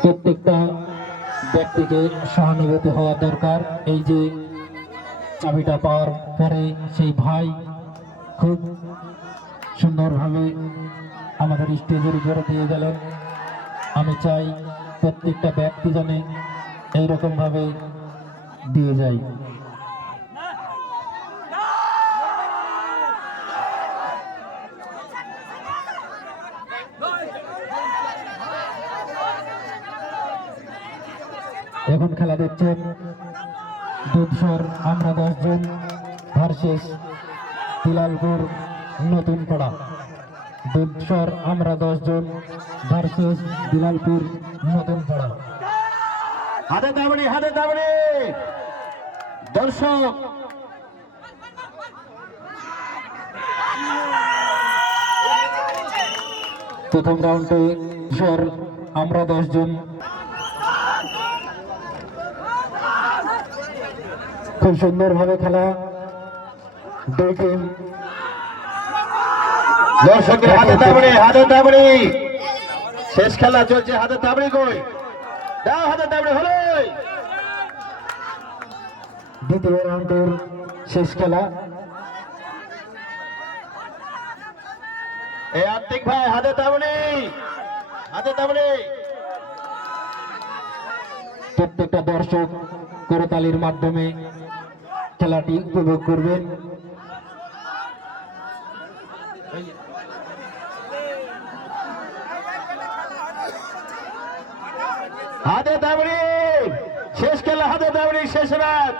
প্রত্যেকটা ব্যক্তিকে সহানুভূতি হওয়া দরকার। এই যে চাবিটা পাওয়ার পরে সেই ভাই খুব সুন্দরভাবে আমাদের স্টেজের উপরে দিয়ে গেলেন। আমি চাই প্রত্যেকটা ব্যক্তি যেন এইরকম ভাবে দিয়ে যায়। এখন খেলা দেখছেন দুধসর আমরা 10 জন ভার্সেস দিলালপুর নতুন পাড়া। দুধসর আমরা 10 জন ভার্সেস দিলালপুর নতুন পাড়া। হাতে দাবড়ি দর্শক প্রথম রাউন্ডে সর আমরা 10 জন খুব সুন্দরভাবে খেলা দেখেন। দর্শকের হাতে দাবড়ি শেষ খেলা চলছে। হাতে দাবড়ি কই দাও, হাতে দাবড়ি হলো। দ্বিতীয় রাউন্ডের শেষ খেলা। এই আত্মিক ভাই হাতে দাবড়ি প্রত্যেকটা দর্শক করতালির মাধ্যমে খেলাটি উপভোগ করবেন। হাতে দাবড়ি শেষ খেলা, হাতে দাবড়ি শেষ রাত।